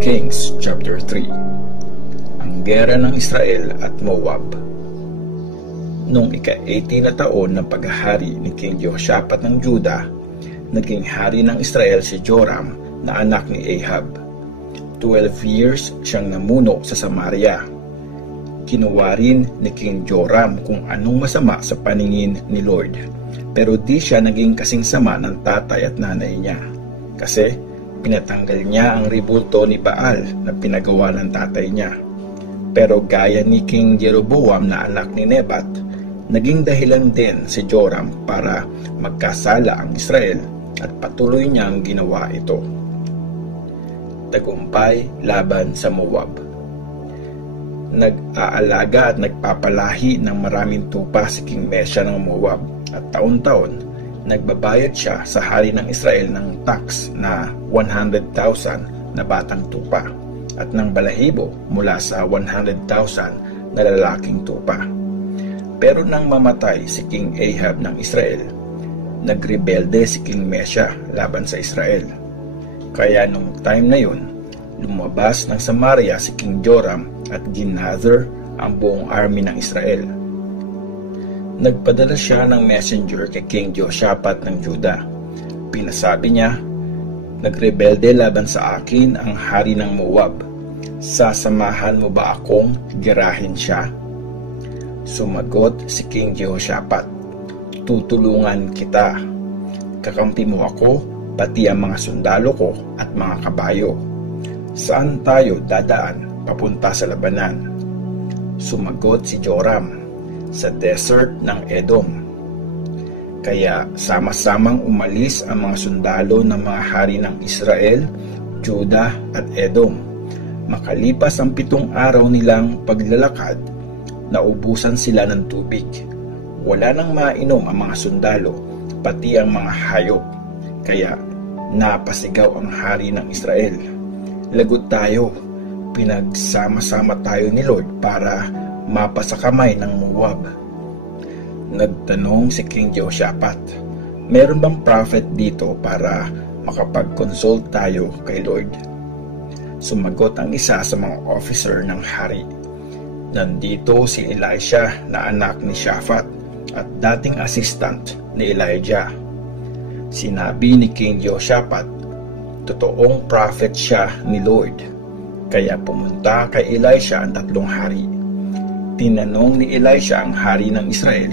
Kings chapter 3. Ang gera ng Israel at Moab. Noong ika-18 na taon ng paghahari ni King Jehoshaphat ng Juda, naging hari ng Israel si Joram na anak ni Ahab. 12 years siyang namuno sa Samaria. Kinuha rin ni King Joram kung anong masama sa paningin ni Lord, pero di siya naging kasing sama ng tatay at nanay niya, kasi pinatanggal niya ang ribulto ni Baal na pinagawa ng tatay niya. Pero gaya ni King Jeroboam na anak ni Nebat, naging dahilan din si Joram para magkasala ang Israel at patuloy niyang ginawa ito. Tagumpay laban sa Moab. Nag-aalaga at nagpapalahi ng maraming tupa si King Mesha ng Moab, at taon-taon nagbabayad siya sa hari ng Israel ng tax na 100,000 na batang tupa at ng balahibo mula sa 100,000 na lalaking tupa. Pero nang mamatay si King Ahab ng Israel, nagrebelde si King Mesha laban sa Israel. Kaya nung time na yun, lumabas ng Samaria si King Joram at ginather ang buong army ng Israel. Nagpadala siya ng messenger kay King Jehoshaphat ng Juda. Pinasabi niya, "Nagrebelde laban sa akin ang hari ng Moab. Sasamahan mo ba akong girahin siya?" Sumagot si King Jehoshaphat, "Tutulungan kita. Kakampi mo ako, pati ang mga sundalo ko at mga kabayo. Saan tayo dadaan papunta sa labanan?" Sumagot si Joram, "Sa desert ng Edom." Kaya sama-samang umalis ang mga sundalo ng mga hari ng Israel, Juda at Edom. Makalipas ang 7 araw nilang paglalakad, naubusan sila ng tubig. Wala nang mainom ang mga sundalo, pati ang mga hayop. Kaya napasigaw ang hari ng Israel, "Lagot tayo, pinagsama-sama tayo ni Lord para mapasakamay ng Moab." Nagtanong si King Jehoshaphat, "Meron bang prophet dito para makapag-consult tayo kay Lord?" Sumagot ang isa sa mga officer ng hari, "Nandito si Elisha na anak ni Shaphat at dating assistant ni Elijah." Sinabi ni King Jehoshaphat, totoong prophet siya ni Lord. Kaya pumunta kay Elisha ang 3 hari. Tinanong ni Elisha ang hari ng Israel,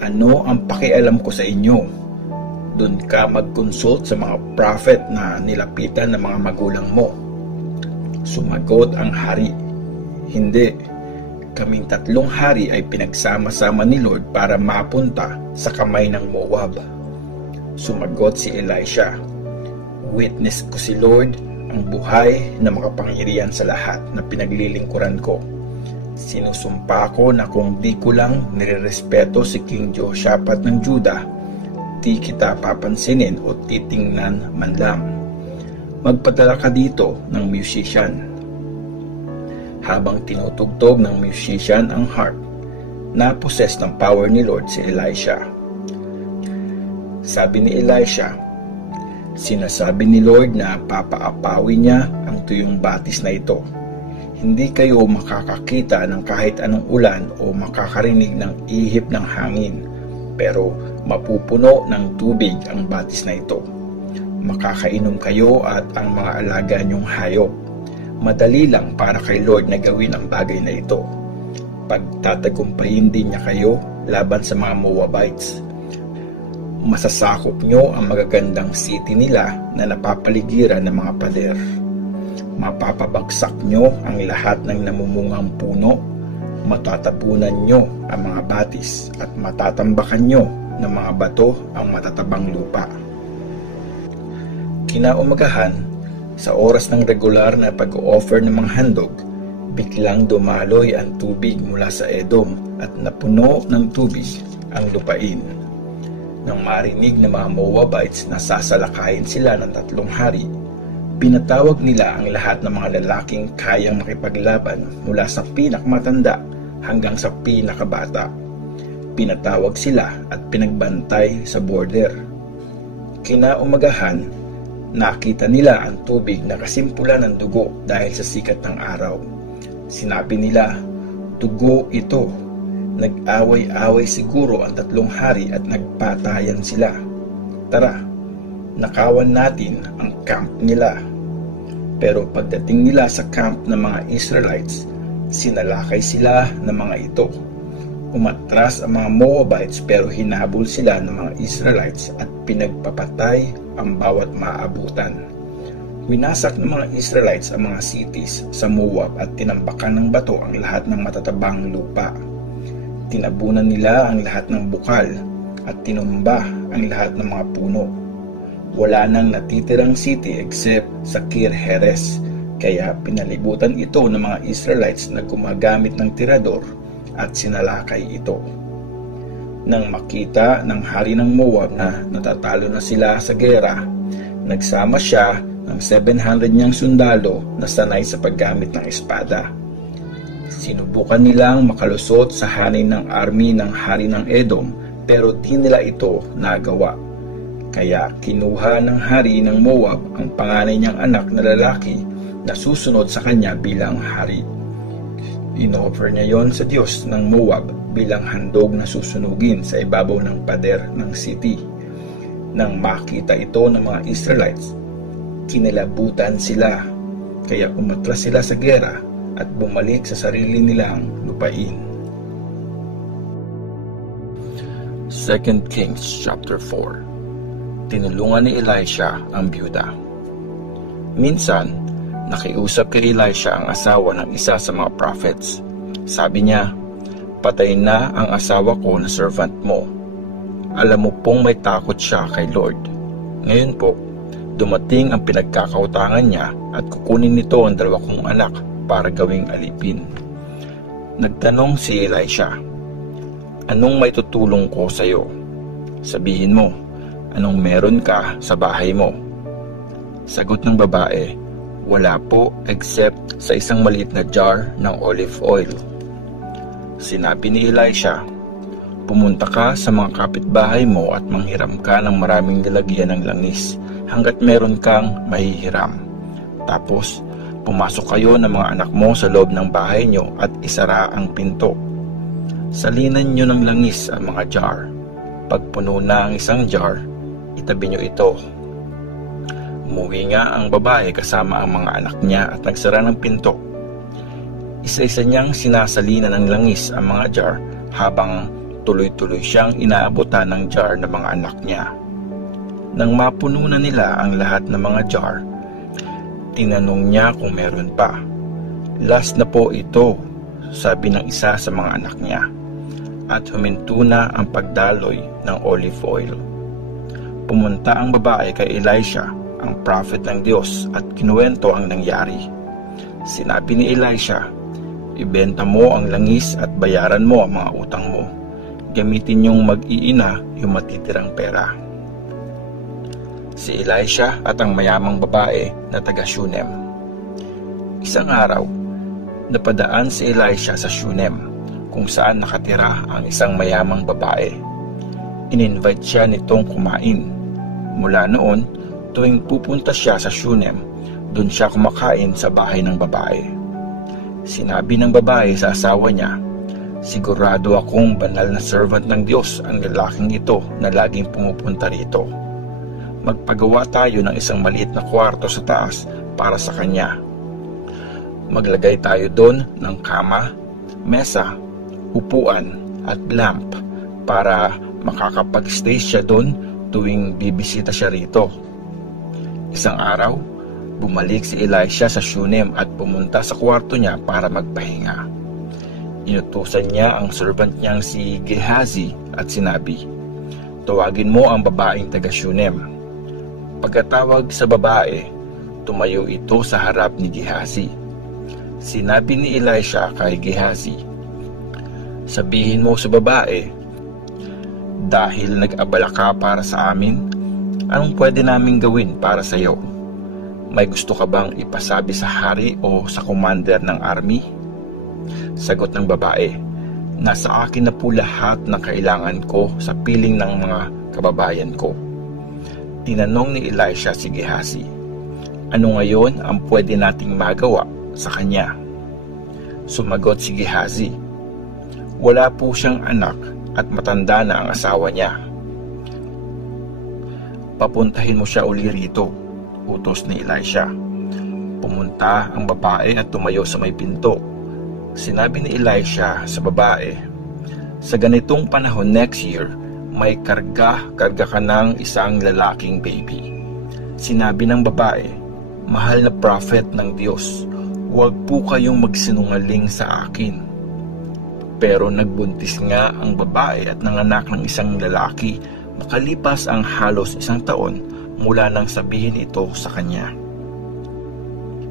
"Ano ang pakialam ko sa inyo? Doon ka mag-consult sa mga prophet na nilapitan ng mga magulang mo." Sumagot ang hari, "Hindi. Kaming 3 hari ay pinagsama-sama ni Lord para mapunta sa kamay ng Moab." Sumagot si Elisha, "Witness ko si Lord, ang buhay na makapangyarihan sa lahat na pinaglilingkuran ko. Sinusumpa ko na kung di ko lang nirerespeto si King Jehoshaphat ng Juda, di kita papansinin o titingnan man lang. Magpadala ka dito ng musician." Habang tinutugtog ng musician ang harp, naposes ng power ni Lord si Elisha. Sabi ni Elisha, "Sinasabi ni Lord na papaapawin niya ang tuyong batis na ito. Hindi kayo makakakita ng kahit anong ulan o makakarinig ng ihip ng hangin, pero mapupuno ng tubig ang batis na ito. Makakainom kayo at ang mga alaga niyong hayop. Madali lang para kay Lord na gawin ang bagay na ito. Pagtatagumpayin din niya kayo laban sa mga Moabites. Masasakop niyo ang magagandang city nila na napapaligiran ng mga pader. Mapapabagsak nyo ang lahat ng namumungang puno, matatabunan nyo ang mga batis, at matatambakan nyo ng mga bato ang matatabang lupa." Kinaumagahan, sa oras ng regular na pag-o-offer ng mga handog, biglang dumaloy ang tubig mula sa Edom at napuno ng tubig ang lupain. Nang marinig ng mga Moabites na sasalakayin sila ng 3 hari, pinatawag nila ang lahat ng mga lalaking kayang makipaglaban mula sa pinakamatanda hanggang sa pinakabata. Pinatawag sila at pinagbantay sa border. Kinaumagahan, Nakita nila ang tubig na kasimpula ng dugo dahil sa sikat ng araw. Sinabi nila, dugo ito. Nag-away-away siguro ang 3 hari at nagpatayan sila. Tara, nakawan natin ang camp nila. Pero pagdating nila sa camp ng mga Israelites, sinalakay sila ng mga ito. Umatras ang mga Moabites pero hinabol sila ng mga Israelites at pinagpapatay ang bawat maabutan. Winasak ng mga Israelites ang mga cities sa Moab at tinambakan ng bato ang lahat ng matatabang lupa. Tinabunan nila ang lahat ng bukal at tinumba ang lahat ng mga puno. Wala nang natitirang city except sa Kir-Heres, kaya pinalibutan ito ng mga Israelites na gumagamit ng tirador at sinalakay ito. Nang makita ng hari ng Moab na natatalo na sila sa gera, nagsama siya ng 700 niyang sundalo na sanay sa paggamit ng espada. Sinubukan nilang makalusot sa hanin ng army ng hari ng Edom pero di nila ito nagawa. Kaya kinuha ng hari ng Moab ang panganay niyang anak na lalaki na susunod sa kanya bilang hari. Inoffer niya yon sa Diyos ng Moab bilang handog na susunugin sa ibabaw ng pader ng city. Nang makita ito ng mga Israelites, kinilabutan sila, kaya umatras sila sa gera at bumalik sa sarili nilang lupain. 2 Kings chapter 4. Tinulungan ni Elisha ang byuda. Minsan, nakiusap kay Elisha ang asawa ng isa sa mga prophets. Sabi niya, "Patayin na ang asawa ko na servant mo. Alam mo pong may takot siya kay Lord. Ngayon po, dumating ang pinagkakautangan niya at kukunin nito ang 2 kong anak para gawing alipin." Nagtanong si Elisha, "Anong may tutulong ko sa iyo? Sabihin mo, anong meron ka sa bahay mo?" Sagot ng babae, "Wala po except sa isang maliit na jar ng olive oil." Sinabi ni Elisha, "Pumunta ka sa mga kapitbahay mo at manghiram ka ng maraming lalagyan ng langis hanggat meron kang mahihiram. Tapos, pumasok kayo ng mga anak mo sa loob ng bahay nyo at isara ang pinto. Salinan nyo ng langis ang mga jar. Pag puno na ang isang jar, itabi nyo ito." Umuwi nga ang babae kasama ang mga anak niya at nagsara ng pinto. Isa-isa niyang sinasalinan ng langis ang mga jar habang tuloy-tuloy siyang inaabutan ng jar ng mga anak niya. Nang mapuno na nila ang lahat ng mga jar, tinanong niya kung meron pa. "Last na po ito," sabi ng isa sa mga anak niya, at huminto na ang pagdaloy ng olive oil. Pumunta ang babae kay Elisha, ang prophet ng Diyos, at kinuwento ang nangyari. Sinabi ni Elisha, "Ibenta mo ang langis at bayaran mo ang mga utang mo. Gamitin niyong mag-iina yung matitirang pera." Si Elisha at ang mayamang babae na taga Shunem. Isang araw, napadaan si Elisha sa Shunem, kung saan nakatira ang isang mayamang babae. In-invite siya nitong kumain. Mula noon, tuwing pupunta siya sa Shunem, doon siya kumakain sa bahay ng babae. Sinabi ng babae sa asawa niya, "Sigurado akong banal na servant ng Diyos ang lalaking ito na laging pumupunta rito. Magpagawa tayo ng isang maliit na kwarto sa taas para sa kanya. Maglagay tayo doon ng kama, mesa, upuan at lamp para makakapag-stay siya doon tuwing bibisita siya rito." Isang araw, bumalik si Elisha sa Shunem at pumunta sa kwarto niya para magpahinga. Inutusan niya ang servant niyang si Gehazi at sinabi, "Tawagin mo ang babaeng taga Shunem." Pagkatawag sa babae, tumayo ito sa harap ni Gehazi. Sinabi ni Elisha kay Gehazi, "Sabihin mo sa babae, dahil nag-abala ka para sa amin, anong pwede naming gawin para sa iyo? May gusto ka bang ipasabi sa hari o sa commander ng army?" Sagot ng babae, "Nasa akin na po lahat ng kailangan ko sa piling ng mga kababayan ko." Tinanong ni Elisha si Gehazi, "Ano ngayon ang pwede nating magawa sa kanya?" Sumagot si Gehazi, "Wala po siyang anak at matanda na ang asawa niya." "Papuntahin mo siya uli rito," utos ni Elisha. Pumunta ang babae at tumayo sa may pinto. Sinabi ni Elisha sa babae, "Sa ganitong panahon next year, may karga ka ng isang lalaking baby." Sinabi ng babae, "Mahal na prophet ng Diyos, huwag po kayong magsinungaling sa akin." Pero nagbuntis nga ang babae at nanganak ng isang lalaki makalipas ang halos 1 taon mula nang sabihin ito sa kanya.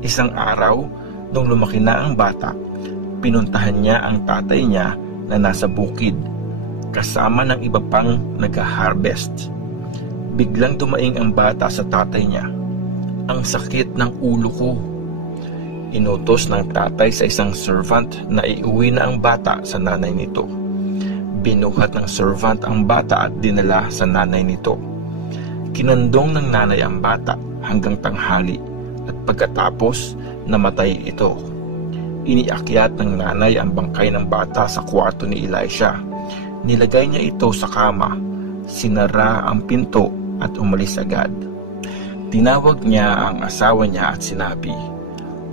Isang araw, nung lumaki na ang bata, pinuntahan niya ang tatay niya na nasa bukid, kasama ng iba pang nag-harvest. Biglang dumaing ang bata sa tatay niya. "Ang sakit ng ulo ko." Inutos ng tatay sa isang servant na iuwi na ang bata sa nanay nito. Binuhat ng servant ang bata at dinala sa nanay nito. Kinandong ng nanay ang bata hanggang tanghali at pagkatapos namatay ito. Iniakyat ng nanay ang bangkay ng bata sa kwarto ni Elisha. Nilagay niya ito sa kama, sinara ang pinto at umalis agad. Tinawag niya ang asawa niya at sinabi,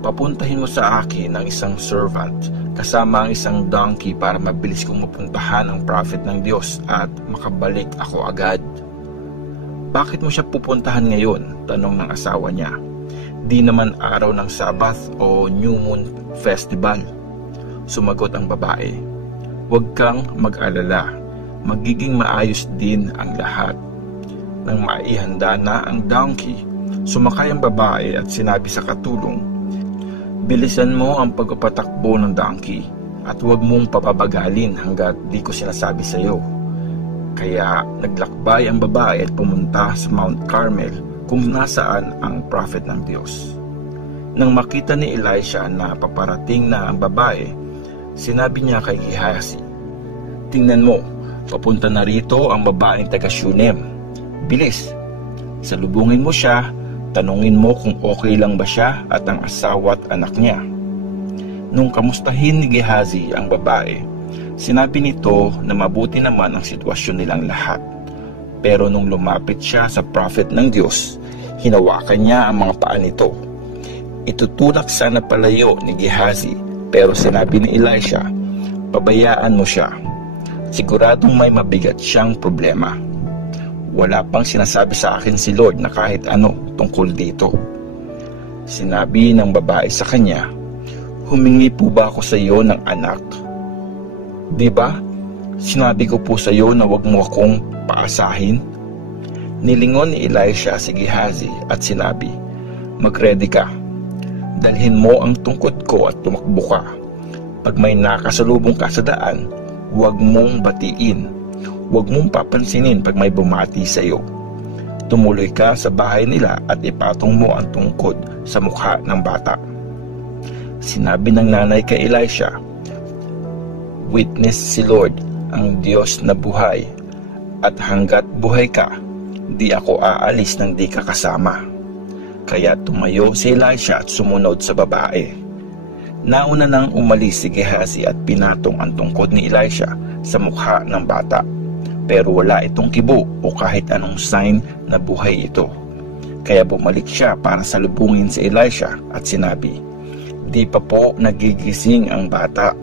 "Papuntahin mo sa akin ang isang servant kasama ang isang donkey para mabilis kong mapuntahan ang prophet ng Diyos at makabalik ako agad." "Bakit mo siya pupuntahan ngayon?" tanong ng asawa niya. "Di naman araw ng Sabbath o New Moon Festival." Sumagot ang babae, "Huwag kang mag-alala, magiging maayos din ang lahat." Nang maihanda na ang donkey, sumakay ang babae at sinabi sa katulong, "Bilisan mo ang pagpapatakbo ng donkey at huwag mong papabagalin hanggat di ko sinasabi sa iyo." Kaya naglakbay ang babae at pumunta sa Mount Carmel kung nasaan ang prophet ng Diyos. Nang makita ni Elisha na paparating na ang babae, sinabi niya kay Gehazi, "Tingnan mo, papunta na rito ang babaeng taga Shunem. Bilis, salubungin mo siya, tanungin mo kung okay lang ba siya at ang asawa at anak niya." Nung kamustahin ni Gehazi ang babae, sinabi nito na mabuti naman ang sitwasyon nilang lahat. Pero nung lumapit siya sa prophet ng Diyos, hinawakan niya ang mga paa nito. Itutulak sana palayo ni Gehazi, pero sinabi ni Elisha, "Pabayaan mo siya. Siguradong may mabigat siyang problema. Wala pang sinasabi sa akin si Lord na kahit ano tungkol dito." Sinabi ng babae sa kanya, "Humingi po ba ako sa iyo ng anak? Di ba? Sinabi ko po sa iyo na wag mo akong paasahin." Nilingon ni Elisha si Gehazi at sinabi, "Mag-ready ka. Dalhin mo ang tungkod ko at tumakbo ka. Pag may nakasalubong ka sa daan, huwag mong batiin. Huwag mong papansinin pag may bumati sa iyo. Tumuloy ka sa bahay nila at ipatong mo ang tungkod sa mukha ng bata." Sinabi ng nanay kay Elisha, "Witness si Lord, ang Diyos na buhay, at hanggat buhay ka, di ako aalis nang di ka kasama." Kaya tumayo si Elisha at sumunod sa babae. Nauna nang umalis si Gehazi at pinatong ang tungkod ni Elisha sa mukha ng bata. Pero wala itong kibo o kahit anong sign na buhay ito. Kaya bumalik siya para salubungin si Elisha at sinabi, "Di pa po nagigising ang bata."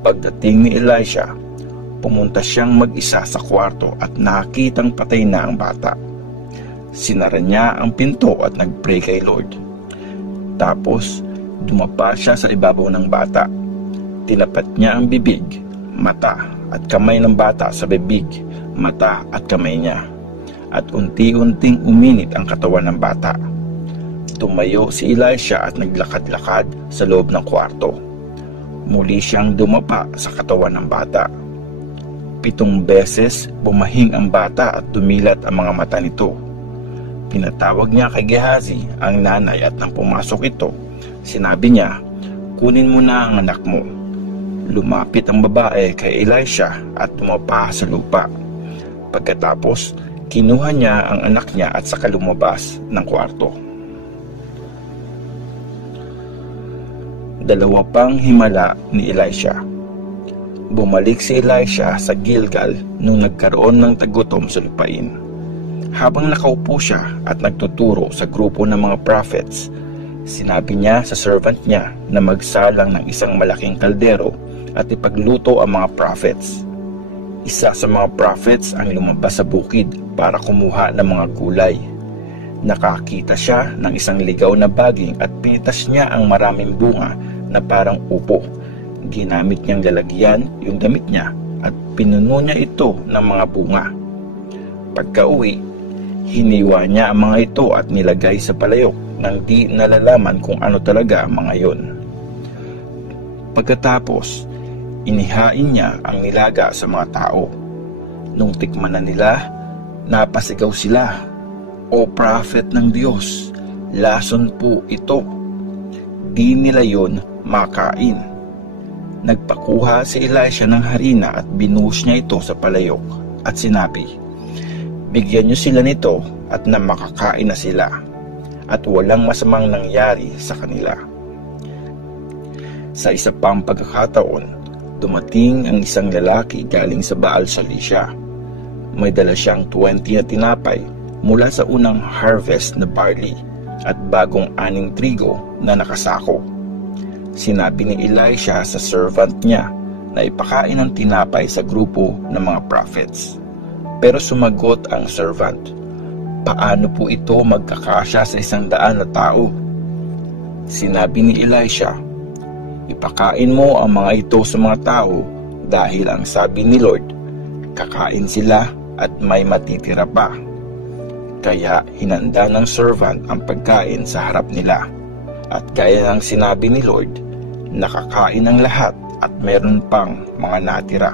Pagdating ni Elisha, pumunta siyang mag-isa sa kwarto at nakitang patay na ang bata. Sinara niya ang pinto at nag-pray kay Lord. Tapos, dumapa siya sa ibabaw ng bata. Tinapat niya ang bibig, mata at kamay ng bata sa bibig, mata at kamay niya. At unti-unting uminit ang katawan ng bata. Tumayo si Elisha at naglakad-lakad sa loob ng kwarto. Muli siyang dumapa sa katawan ng bata. 7 beses bumahing ang bata at dumilat ang mga mata nito. Pinatawag niya kay Gehazi ang nanay at nang pumasok ito, sinabi niya, "Kunin mo na ang anak mo." Lumapit ang babae kay Elisha at tumapa sa lupa. Pagkatapos, Kinuha niya ang anak niya at saka lumabas ng kwarto. Dalawa pang himala ni Elisha. Bumalik si Elisha sa Gilgal nung nagkaroon ng tagutom sa lupain. Habang nakaupo siya at nagtuturo sa grupo ng mga prophets, sinabi niya sa servant niya na magsalang ng isang malaking kaldero at ipagluto ang mga prophets. Isa sa mga prophets ang lumabas sa bukid para kumuha ng mga gulay. Nakakita siya ng isang ligaw na baging at pinitas niya ang maraming bunga na parang upo. Ginamit niyang lalagyan yung damit niya at pinuno niya ito ng mga bunga. Pagka-uwi, hiniwa niya ang mga ito at nilagay sa palayok nang di nalalaman kung ano talaga ang mga yon. Pagkatapos, inihain niya ang nilaga sa mga tao. Nung tikman na nila, napasigaw sila, "O prophet ng Diyos, lason po ito." Di nila yon makain. Nagpakuha si Elisha ng harina at binuhos niya ito sa palayok at sinabi, "Bigyan niyo sila nito at na makakain na sila, at walang masamang nangyari sa kanila." Sa isa pang pagkakataon, dumating ang isang lalaki galing sa Baal Shalisha. May dala siyang 20 na tinapay mula sa unang harvest na barley at bagong aning trigo na nakasako. Sinabi ni Elisha sa servant niya na ipakain ang tinapay sa grupo ng mga prophets. Pero sumagot ang servant, "Paano po ito magkakasya sa 100 na tao?" Sinabi ni Elisha, "Ipakain mo ang mga ito sa mga tao dahil ang sabi ni Lord, kakain sila at may matitira pa." Kaya hinanda ng servant ang pagkain sa harap nila. At gaya ng sinabi ni Lord, nakakain ang lahat at meron pang mga natira.